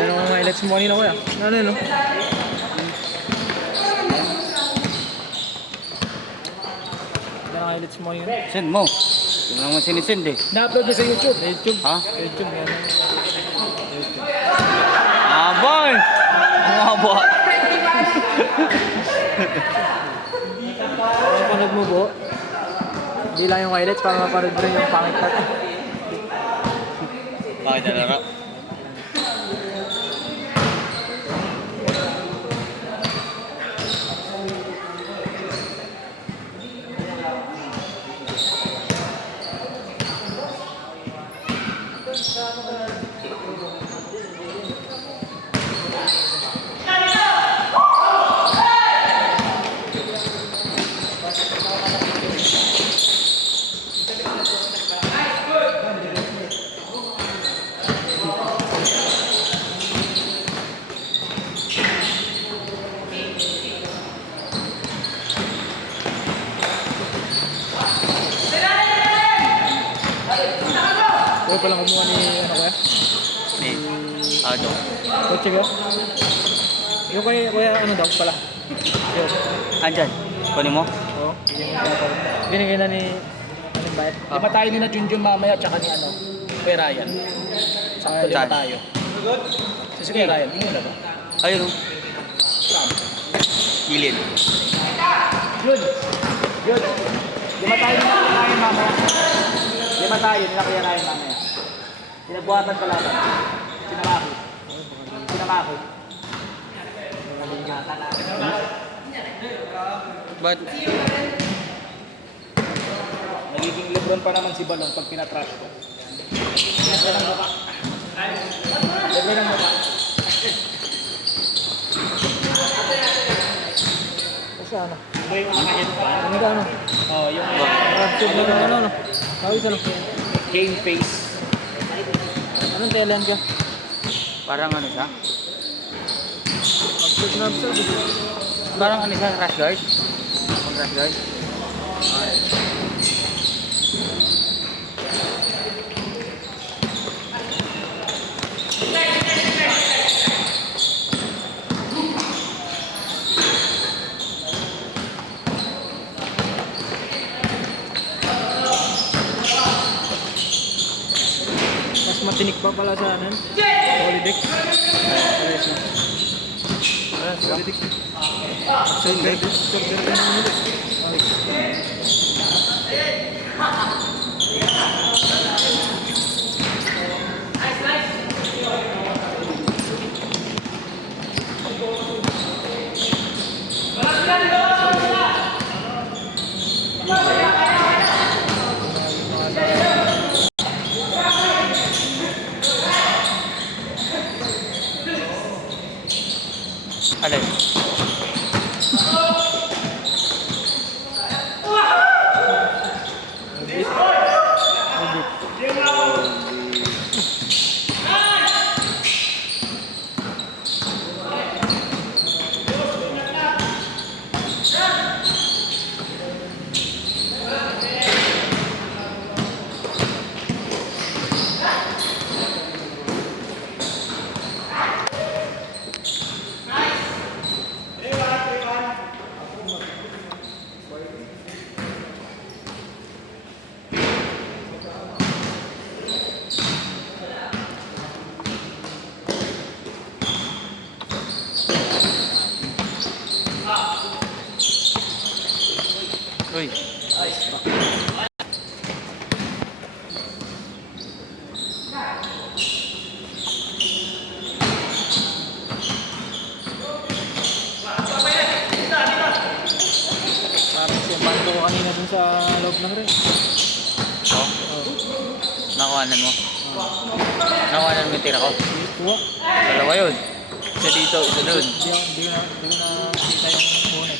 Meron akong highlights mo kanina kuya. Ano yun, no? Meron akong highlights mo kanina. Send mo. Hindi mo naman sinisend eh. Na-upload na sa YouTube. YouTube. Ha? YouTube, meron. Abay! Mababa. Mapanood mo po. Hindi lang yung highlights para mapanood mo rin yung pangit natin. Bakit nalaro? Huwag palang kumuha ni ano kuya? Ni Ado. Kotse ba? Yung kuya ano daw pala? Yun. Andyan. Kunin mo? Oo. Binigay na ni anong bayad? Lima tayo ni na Junjun mamaya tsaka ni ano, Kuya Ryan. Sakto lima Saan? tayo. Si Kuya Ryan, hindi na ba? Ayun. Gilid. Yun! Yun! Lima tayo ni na Kuya Ryan mamaya. Lima tayo ni na Kuya Ryan mamaya. Pinagbuhatan pala ba? Sinamaki. Sinamaki. Ba't? Nagiging Lebron pa naman si Balong pag pinatrash ko. Lebron ang mukha. Lebron ang mukha. Kasi ano? Ito yung naka-head pa. Ano ka ano? Oh, yung Rapture na ano ano? Tawis ano? game face. Anong talent ka? Parang ano siya? Rapture na rapture. Parang ano siya? Rush guard? Pag rush guard? Mas matinik pa pala sa ano? Holideck. Ayos na. Holideck. Shoulder din ang holideck. Ayos. Alay. Uy. Parang siya bando ko kanina dun sa loob ng rin. Oh. Nakuhanan mo. Nakuhanan mo yung tira ko. Kuha. Dalawa yun. Isa dito, isa doon. Hindi ko na kita yung muna.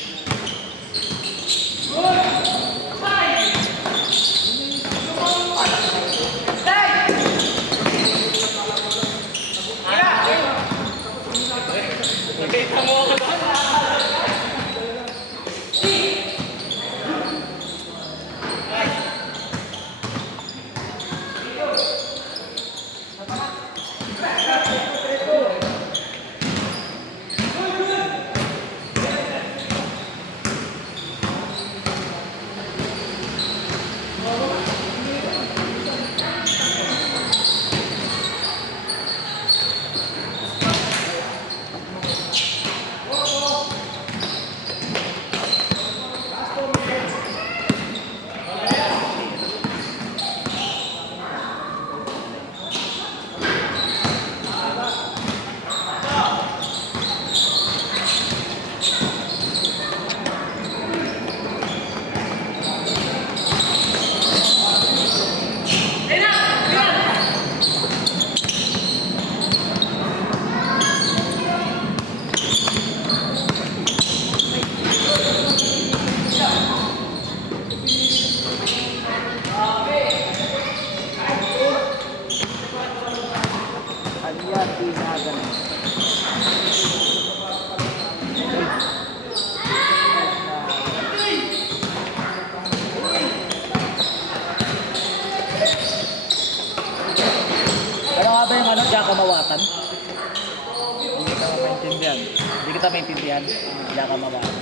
Hindi ka maintindihan. Hindi kita maintindihan. Hindi ka mawatan.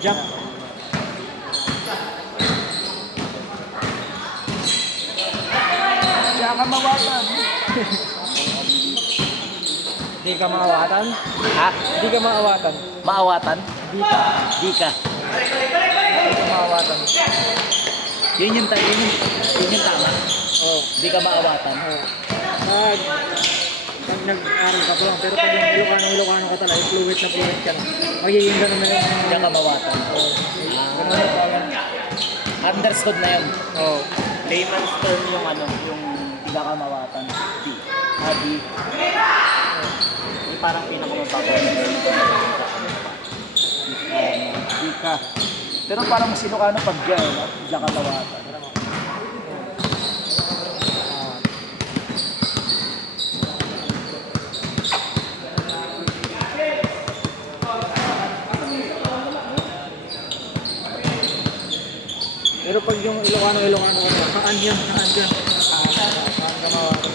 Jack. Hindi ka mawatan. Hindi ka maawatan? Ha? Hindi ka maawatan. Maawatan? Hindi ka. Di ka. Hindi ka maawatan. Yun yung tama. Oo. Di ka maawatan. Oo. Pag nag-aral ka pa lang, pero pag yung Ilocano ka talaga, fluid ka na. Magiging ganun na yung... Hindi ka mawatan. Oo. Ganun na pa. Understood na yun. Oo. Layman's term yung yung hindi ka mawatan. Di. Di. Yung parang pinakamababa. Di ka. Pero parang mas Ilocano pag diyan, no? Hindi ka mawatan. Pero pag yung Ilocano ka, kaan yan, kaan ka. Kaan ka maawatan.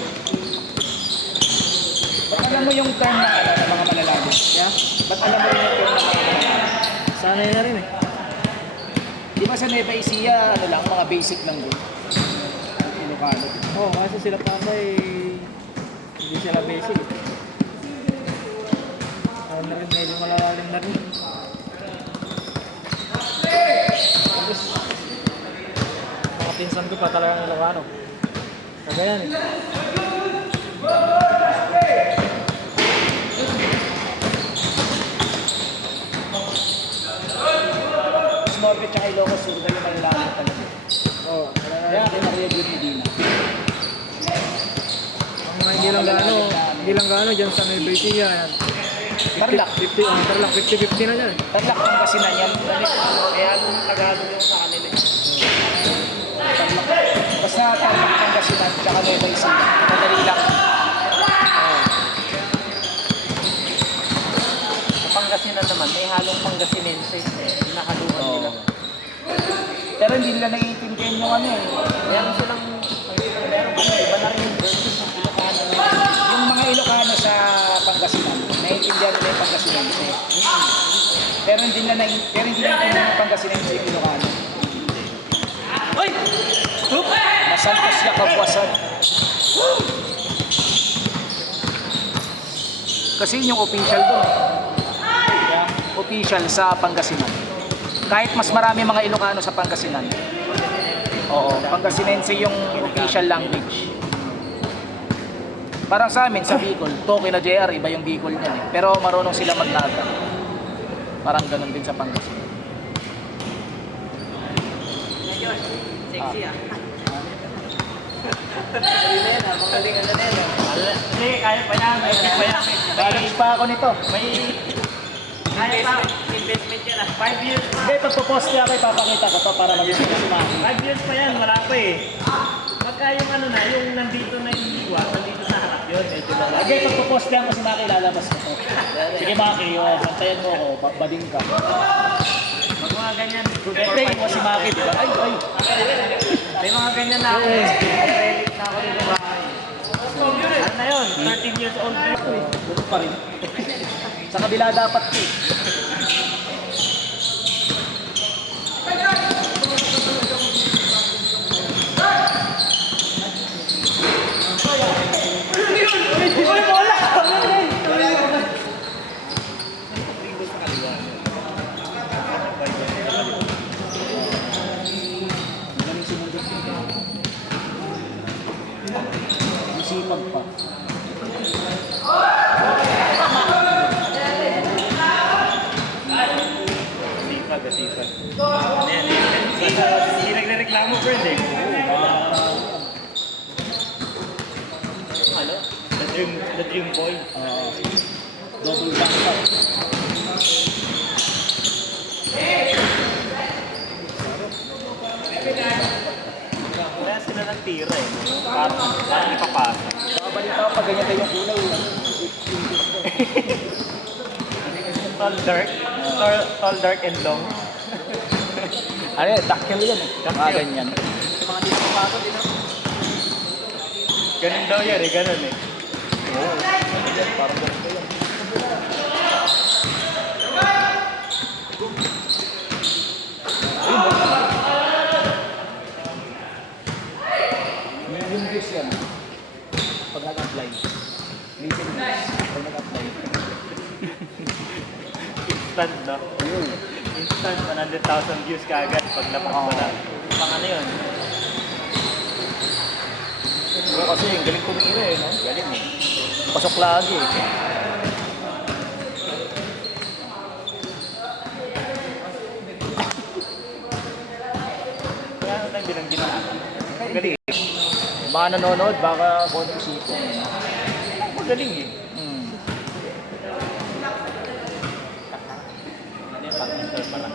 Ba't alam mo yung term ng mga malalaki? Yeah? Ba't alam mo yung term ng mga malalaki? Sanay na rin eh. Di ba sa Nueva Ecija, mga basic lang din? Ilocano. Oo, kasi sila papa hindi sila basic eh. Ano na rin, medyo malalalim na rin. Tapos, mga pinsan ko pa talagang Ilocano. Kagayan eh. Snorpet tsaka Ilocos Sur yung malalaki talaga. Oo, Kaya kaya Maria Jun Medina. ang mga hindi lang gaano dyan sa Nueva Ecija yan. Tarlac. 50, Tarlac, 50-50 na dyan. Tarlac ang kasinan yan. Kaya anong Tagalog yung sa kanila. Tarlac. Basta Tarlac ang kasinan tsaka Nueva Ecija. Madali lang. Sa Pangasinan naman, may halong Pangasinense. Hinahaluan nila. Pero hindi nila naiintindihan yung Meron silang, meron kami, iba na rin yung versus ng Ilocano. yung mga Ilocano sa Pangasinan. Naiintindihan nila yung Pangasinense. Pero hindi nila naiintindihan yung Pangasinense yung Ilocano. Uy! Masantos siya kabwasan. Kasi yun yung official doon. Yeah, official sa Pangasinan. Kahit mas marami mga Ilocano sa Pangasinan. Oo, Pangasinense yung official language. Parang sa amin, sa Bicol, Toke na JR, iba yung Bicol niyan eh. Pero marunong sila magnata. Parang ganun din sa Pangasinan. Sexy ah. Magaling ka na yun. Hindi, kaya pa yan. May College pa ako nito. kaya pa. Investment yan ah. 5 years pa. Hindi, pagpo-post niya ako, ipapakita ko to para mag-isip si Maki. 5 years pa yan. Wala pa eh. Pagka yung yung nandito na iiwan, nandito sa harap yun. Medyo lang. Hindi, pagpo-post niya ako si Maki, lalabas ko to. Sige Maki, bantayan mo ako, bading ka. Pag mga ganyan. Birthday mo si Maki, di ba? Ay! May mga ganyan na ako. Relic na ako dito bahay. Ano na yun? 13 years old na yun. Buto pa rin. Sa kabila dapat eh. Sipag pa. Sipag. Hindi nagre-reklamo, friend eh. Ano? The dream boy. Double back pa. Kaya sila ng tira eh. Parang ipapasa. Babalita ko pag ganyan kayo yung kulay. Tall, dark, and long. Ano yun? Dakkel yan eh. Mga ganyan. Ganun daw yan eh, ganun eh. Oo. Parang ganito yan. Medium views yan. Pag nag-apply. Medium views. Pag nag-apply. Instant, no? Yun. Instant, 100,000 views kaagad pag lapang mo na. Pang ano yun? Oo, kasi ang galing kumira eh, no? Galing eh. Pasok lagi eh. Kaya ano tayo bilang ginawa? Galing eh. Mga nanonood, baka konti isipin. Magaling eh. Hmm. Ano yung pag-enter pa lang?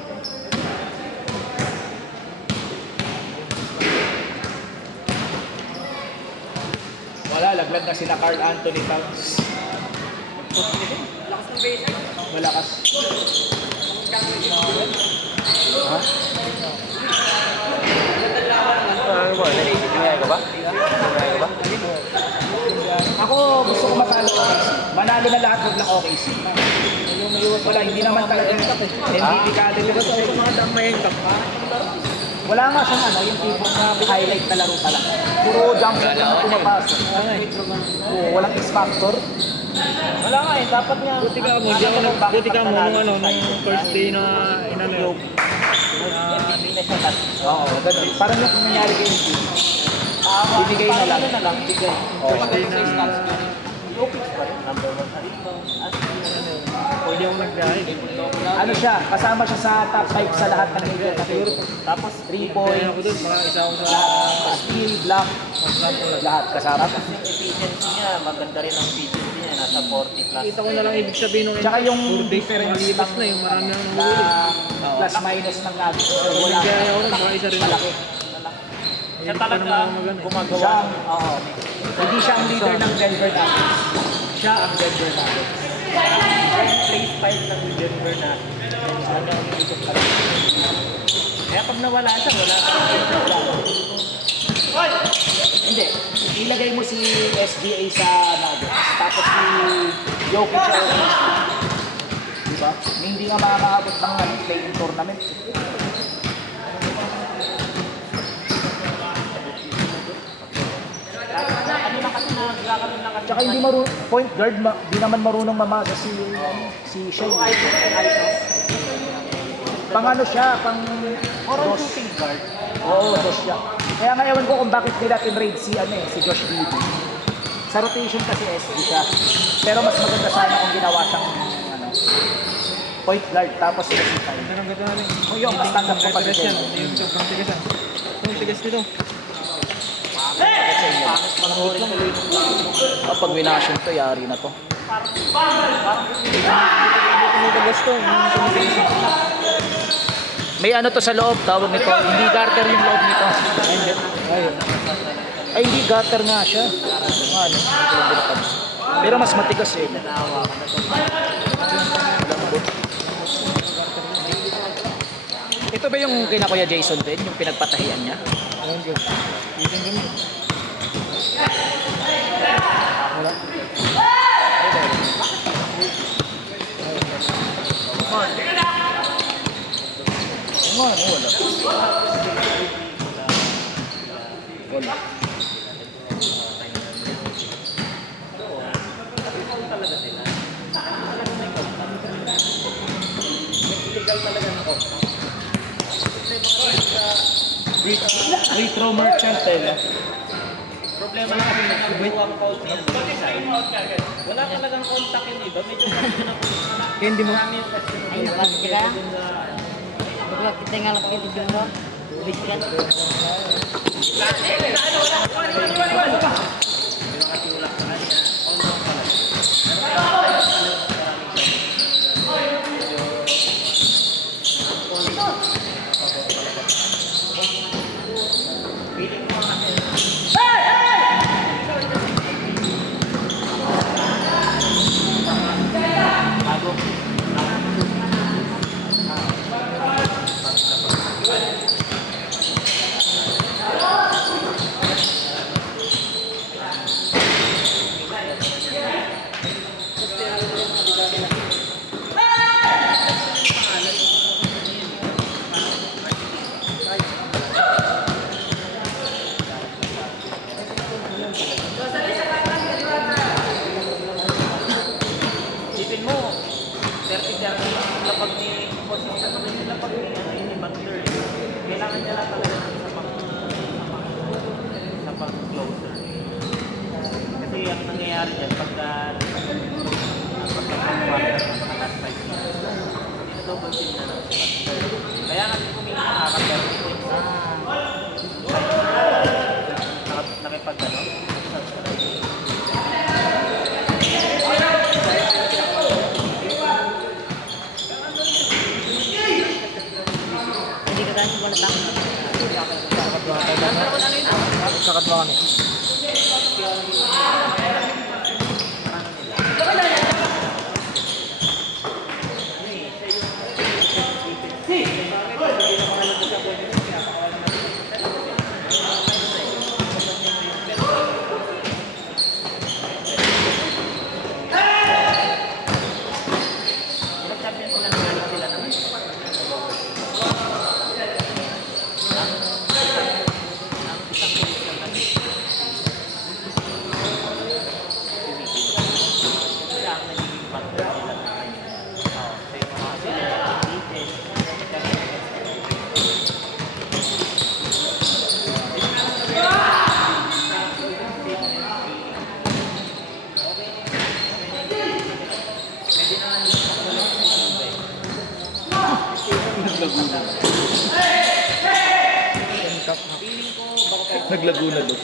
Wala, laglag na sila Carl Anthony Towns. Malakas. Ha? Ano ba? Tingnan ka ba? Tingnan ka ba? Ako gusto ko matalo OKC. Manalo na lahat, huwag lang OKC. Wala, hindi naman talaga. MVP caliber. Mga damay ka pa. Wala nga siyang ano, yung tipong highlight na laro talaga. Puro jump shot lang pumapasok. Oo, walang X-Factor. Wala nga eh, dapat nga. Buti ka mo, buti ka mo nung ano, nung first day na inano yun. Hindi na siya touch. Oo, ganun. Parang yung nangyari kay MVP. Bibigay na lang. Bigay. First day na Jokic pa rin. Number 1 sa rebound. pwede akong nag-drive. Ano siya, kasama siya sa top 5 sa lahat ng leader. Tapos 3 Kaya points, ako dun, mga isa ako sa lahat, steal, block, lahat kasama. Tapos yung efficiency niya, maganda rin ang efficiency niya. Nasa 40 plus. Kita ko na lang ibig sabihin nung Tsaka yung 4 days difference malibas na yung marami nang na nahuli. plus minus ng natin. So, wala. Kaya ako rin, baka isa rin Malaki. Siya talaga gumagawa. Siya, oo. Hindi siya ang leader ng Denver Nuggets. Siya ang Denver Nuggets. Yung play style ng Denver na ano ang iisip ka rin. Kaya pag nawala siya, wala ka rin. Hindi. Ilagay mo si SGA sa Nuggets. Tapos si Jokic sa OKC. Diba? Hindi nga makakaabot ng play-in tournament. Tsaka hindi point guard, di naman marunong mamasa si Shea. Pang ano siya, pang Moral shooting guard. Oo, Josh siya. Kaya nga ewan ko kung bakit nila tinrade si Josh Giddey. Sa rotation kasi SG siya. Pero mas maganda sana kung ginawa siyang point guard tapos si Tay. Anong ganda namin? Kung yung mas tanggap ko pa si Tigas yan. Jay. Yung sobrang tigas yan. Yung tigas nito. Pag winasyon to, yari na to. Tumitigas to. Yung tumitigas. May ano to sa loob, tawag nito. Hindi garter yung loob nito. Ay, hindi garter nga siya. Ano? Pero mas matigas eh. Ito ba yung kina Kuya Jason din? Yung pinagpatahian niya? Ayun, good. Eating ganun. Wala. Wala. Wala. Free throw merchant eh. Problema lang kasi nag-break ang fault niya. Wala talagang contact yung iba. Medyo Kaya hindi mo. Ay, nakasya ka? Bukla kita nga lang kita dito. Bigyan. double team na lang. Kaya nga hindi kumita nakakagano ko yung nakipag ano. Hindi ka tayo sumalata. Kakatwa kami. Champion sila ng ano sila naman. Naglaguna doon.